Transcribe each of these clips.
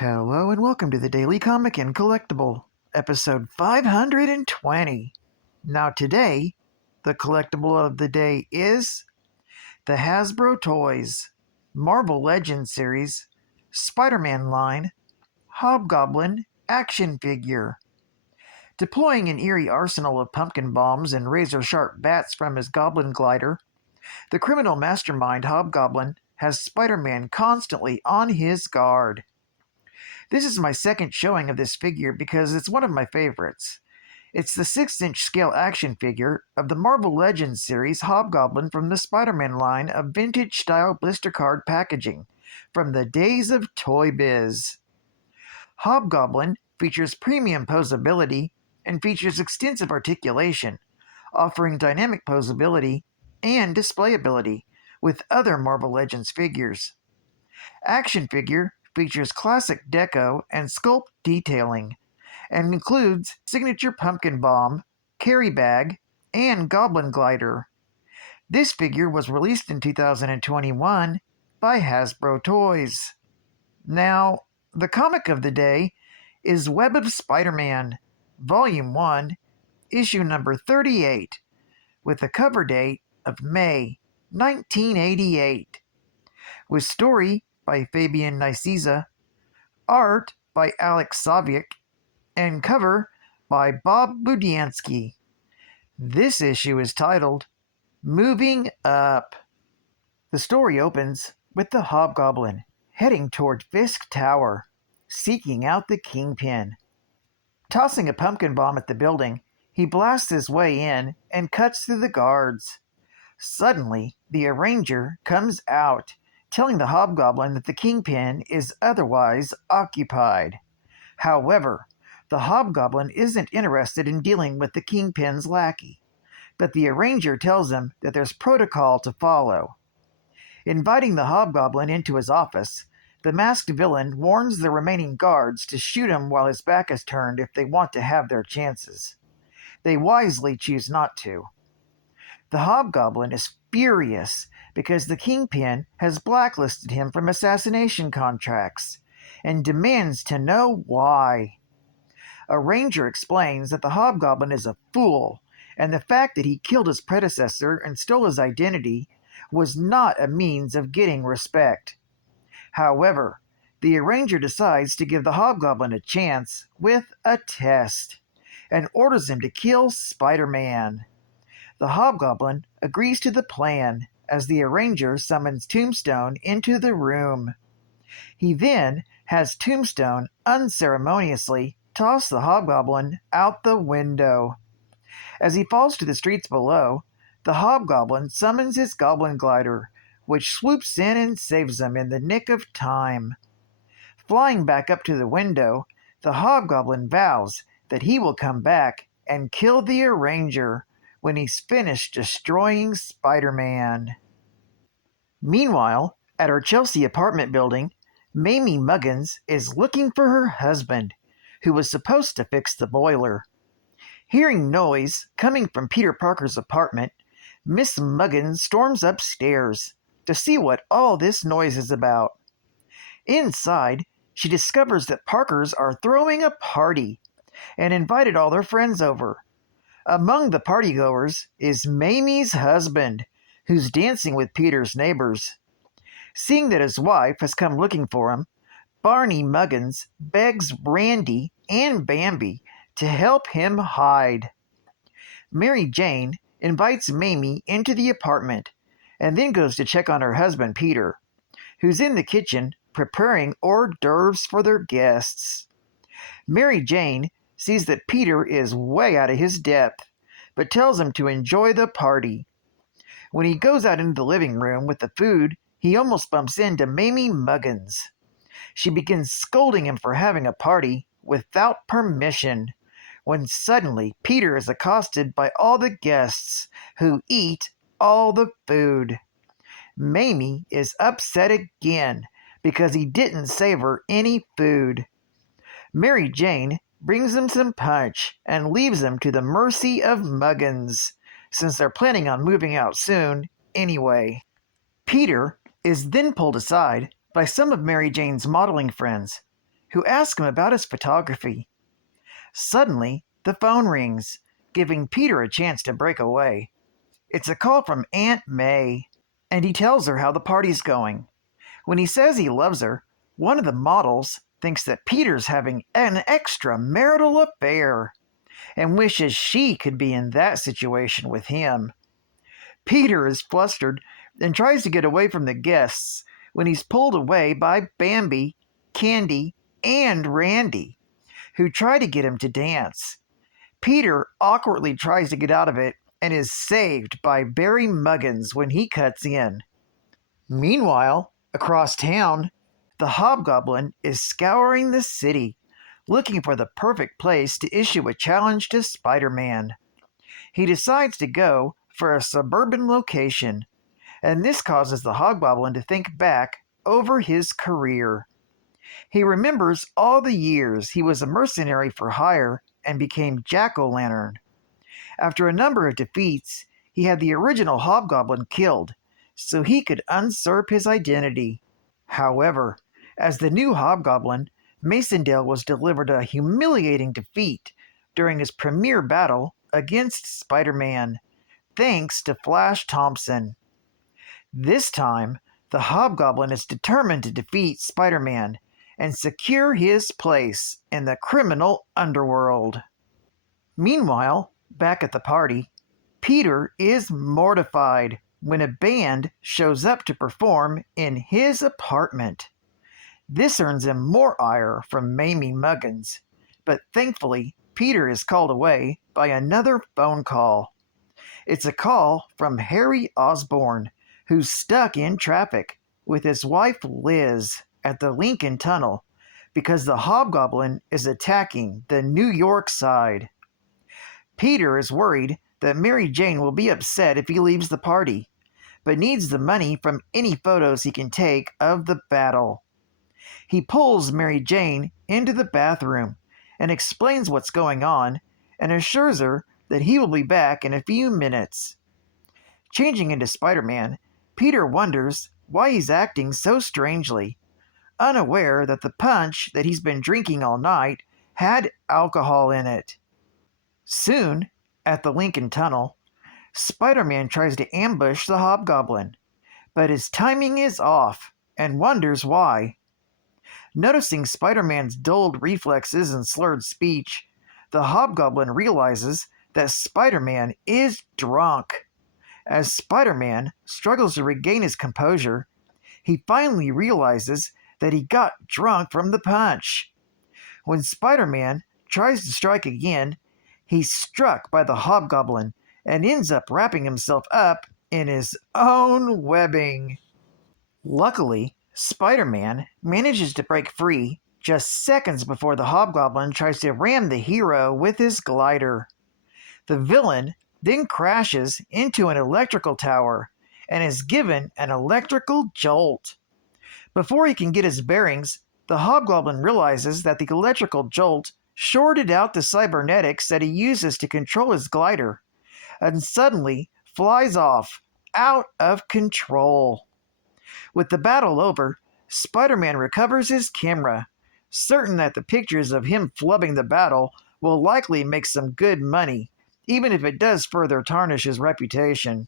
Hello and welcome to the Daily Comic and Collectible, episode 520. Now today, the collectible of the day is the Hasbro Toys Marvel Legends series Spiderman line Hobgoblin action figure. Deploying an eerie arsenal of pumpkin bombs and razor-sharp bats from his goblin glider, the criminal mastermind Hobgoblin has Spider-Man constantly on his guard. This is my second showing of this figure because it's one of my favorites. It's the 6-inch scale action figure of the Marvel Legends series Hobgoblin from the Spider-Man line of vintage-style blister card packaging from the days of Toy Biz. Hobgoblin features premium posability and features extensive articulation, offering dynamic posability and displayability with other Marvel Legends figures. Action figure features classic deco and sculpt detailing, and includes signature pumpkin bomb, carry bag, and goblin glider. This figure was released in 2021 by Hasbro Toys. Now, the comic of the day is Web of Spider-Man, Volume 1, issue number 38, with a cover date of May 1988, with story by Fabian Nicieza, art by Alex Saviuk, and cover by Bob Budiansky. This issue is titled Moving Up. The story opens with the Hobgoblin heading toward Fisk Tower, seeking out the Kingpin. Tossing a pumpkin bomb at the building, he blasts his way in and cuts through the guards. Suddenly, the Arranger comes out, telling the Hobgoblin that the Kingpin is otherwise occupied. However, the Hobgoblin isn't interested in dealing with the Kingpin's lackey, but the Arranger tells him that there's protocol to follow. Inviting the Hobgoblin into his office, the masked villain warns the remaining guards to shoot him while his back is turned if they want to have their chances. They wisely choose not to. The Hobgoblin is furious because the Kingpin has blacklisted him from assassination contracts and demands to know why. Arranger explains that the Hobgoblin is a fool, and the fact that he killed his predecessor and stole his identity was not a means of getting respect. However, the Arranger decides to give the Hobgoblin a chance with a test and orders him to kill Spider-Man. The Hobgoblin agrees to the plan as the Arranger summons Tombstone into the room. He then has Tombstone unceremoniously toss the Hobgoblin out the window. As he falls to the streets below, the Hobgoblin summons his goblin glider, which swoops in and saves him in the nick of time. Flying back up to the window, the Hobgoblin vows that he will come back and kill the Arranger when he's finished destroying Spider-Man. Meanwhile, at her Chelsea apartment building, Mamie Muggins is looking for her husband, who was supposed to fix the boiler. Hearing noise coming from Peter Parker's apartment, Miss Muggins storms upstairs to see what all this noise is about. Inside, she discovers that Parkers are throwing a party and invited all their friends over. Among the partygoers is Mamie's husband, who's dancing with Peter's neighbors. Seeing that his wife has come looking for him, Barney Muggins begs Randy and Bambi to help him hide. Mary Jane invites Mamie into the apartment and then goes to check on her husband Peter, who's in the kitchen preparing hors d'oeuvres for their guests. Mary Jane sees that Peter is way out of his depth, but tells him to enjoy the party. When he goes out into the living room with the food, he almost bumps into Mamie Muggins. She begins scolding him for having a party without permission, when suddenly Peter is accosted by all the guests who eat all the food. Mamie is upset again because he didn't save her any food. Mary Jane brings him some punch and leaves him to the mercy of Muggins, since they're planning on moving out soon anyway. Peter is then pulled aside by some of Mary Jane's modeling friends, who asks him about his photography. Suddenly, the phone rings, giving Peter a chance to break away. It's a call from Aunt May, and he tells her how the party's going. When he says he loves her, one of the models thinks that Peter's having an extramarital affair and wishes she could be in that situation with him. Peter is flustered and tries to get away from the guests when he's pulled away by Bambi, Candy, and Randy, who try to get him to dance. Peter awkwardly tries to get out of it and is saved by Barry Muggins when he cuts in. Meanwhile, across town, the Hobgoblin is scouring the city, looking for the perfect place to issue a challenge to Spider-Man. He decides to go for a suburban location, and this causes the Hobgoblin to think back over his career. He remembers all the years he was a mercenary for hire and became Jack-o'-lantern. After a number of defeats, he had the original Hobgoblin killed, so he could usurp his identity. However, as the new Hobgoblin, Masondale was delivered a humiliating defeat during his premiere battle against Spider-Man, thanks to Flash Thompson. This time, the Hobgoblin is determined to defeat Spider-Man and secure his place in the criminal underworld. Meanwhile, back at the party, Peter is mortified when a band shows up to perform in his apartment. This earns him more ire from Mamie Muggins, but thankfully Peter is called away by another phone call. It's a call from Harry Osborn, who's stuck in traffic with his wife Liz at the Lincoln Tunnel because the Hobgoblin is attacking the New York side. Peter is worried that Mary Jane will be upset if he leaves the party, but needs the money from any photos he can take of the battle. He pulls Mary Jane into the bathroom and explains what's going on and assures her that he will be back in a few minutes. Changing into Spider-Man, Peter wonders why he's acting so strangely, unaware that the punch that he's been drinking all night had alcohol in it. Soon, at the Lincoln Tunnel, Spider-Man tries to ambush the Hobgoblin, but his timing is off and wonders why. Noticing Spider-Man's dulled reflexes and slurred speech, the Hobgoblin realizes that Spider-Man is drunk. As Spider-Man struggles to regain his composure, he finally realizes that he got drunk from the punch. When Spider-Man tries to strike again, he's struck by the Hobgoblin and ends up wrapping himself up in his own webbing. Luckily, Spider-Man manages to break free just seconds before the Hobgoblin tries to ram the hero with his glider. The villain then crashes into an electrical tower and is given an electrical jolt. Before he can get his bearings, the Hobgoblin realizes that the electrical jolt shorted out the cybernetics that he uses to control his glider, and suddenly flies off, out of control. With the battle over, Spider-Man recovers his camera, certain that the pictures of him flubbing the battle will likely make some good money, even if it does further tarnish his reputation.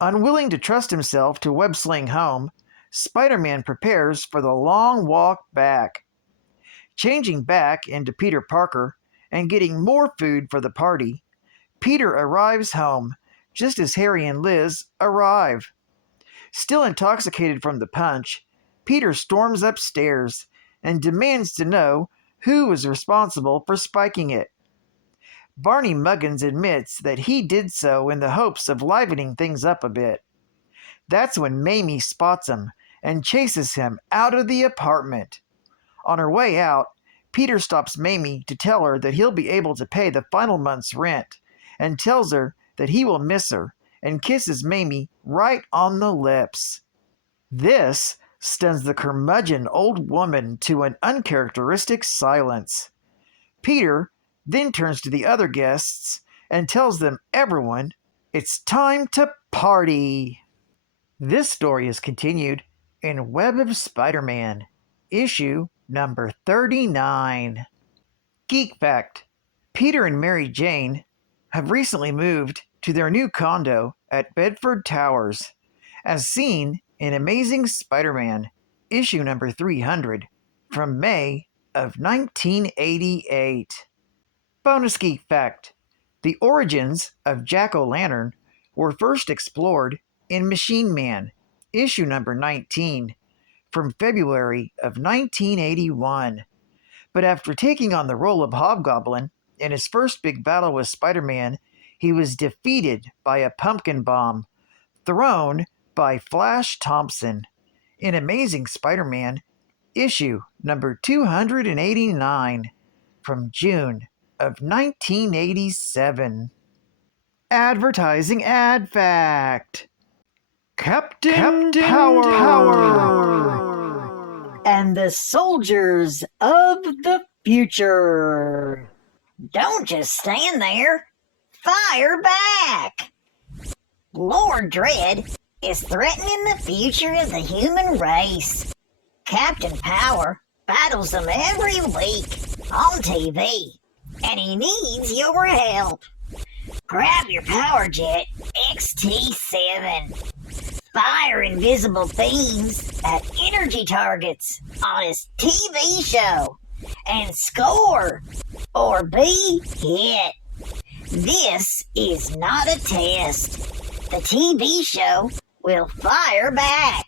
Unwilling to trust himself to web-sling home, Spider-Man prepares for the long walk back. Changing back into Peter Parker and getting more food for the party, Peter arrives home just as Harry and Liz arrive. Still intoxicated from the punch, Peter storms upstairs and demands to know who was responsible for spiking it. Barney Muggins admits that he did so in the hopes of livening things up a bit. That's when Mamie spots him and chases him out of the apartment. On her way out, Peter stops Mamie to tell her that he'll be able to pay the final month's rent, and tells her that he will miss her, and kisses Mamie right on the lips. This stuns the curmudgeon old woman to an uncharacteristic silence. Peter then turns to the other guests and tells them everyone it's time to party. This story is continued in Web of Spider-Man, issue number 39. Geek Fact: Peter and Mary Jane have recently moved to their new condo at Bedford Towers, as seen in Amazing Spider-Man, issue number 300, from May of 1988. Bonus Geek Fact: the origins of Jack-O-Lantern were first explored in Machine Man, issue number 19, from February of 1981. But after taking on the role of Hobgoblin in his first big battle with Spider-Man, he was defeated by a pumpkin bomb thrown by Flash Thompson in Amazing Spider-Man, issue number 289, from June of 1987. Advertising ad fact: Captain Power and the soldiers of the future. Don't just stand there. Fire back! Lord Dread is threatening the future of the human race. Captain Power battles them every week on TV, and he needs your help. Grab your Power Jet XT7. Fire invisible beams at energy targets on his TV show and score or be hit. This is not a test. The TV show will fire back.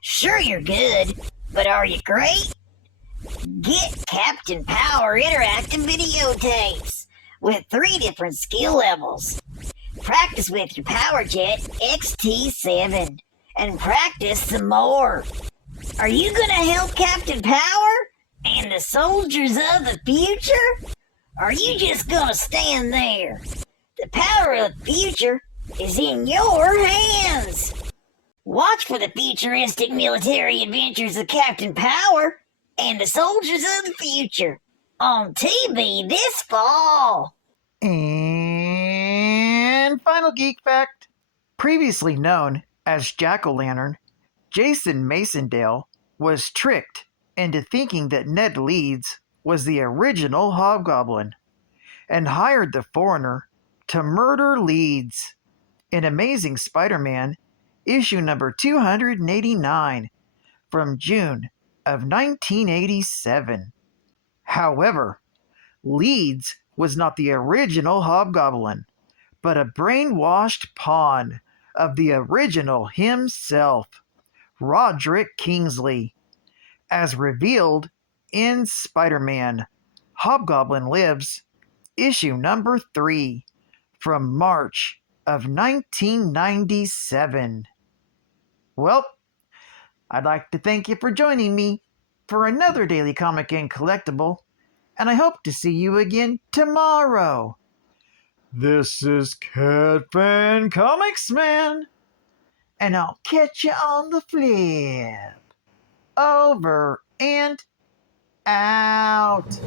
Sure, you're good, but are you great? Get Captain Power interactive videotapes with 3 different skill levels. Practice with your Power Jet XT7 and practice some more. Are you going to help Captain Power and the soldiers of the future? Or are you just going to stand there? The power of the future is in your hands. Watch for the futuristic military adventures of Captain Power and the soldiers of the future on TV this fall. And final geek fact: previously known as Jack-O-Lantern, Jason Masondale was tricked into thinking that Ned Leeds was the original Hobgoblin and hired the foreigner to murder Leeds in Amazing Spider-Man, issue number 289, from June of 1987. However, Leeds was not the original Hobgoblin, but a brainwashed pawn of the original himself, Roderick Kingsley. As revealed in Spider-Man, Hobgoblin Lives, issue number 3, from March of 1997. Well, I'd like to thank you for joining me for another Daily Comic and Collectible, and I hope to see you again tomorrow. This is Cat Fan Comics Man, and I'll catch you on the flip. Over and out.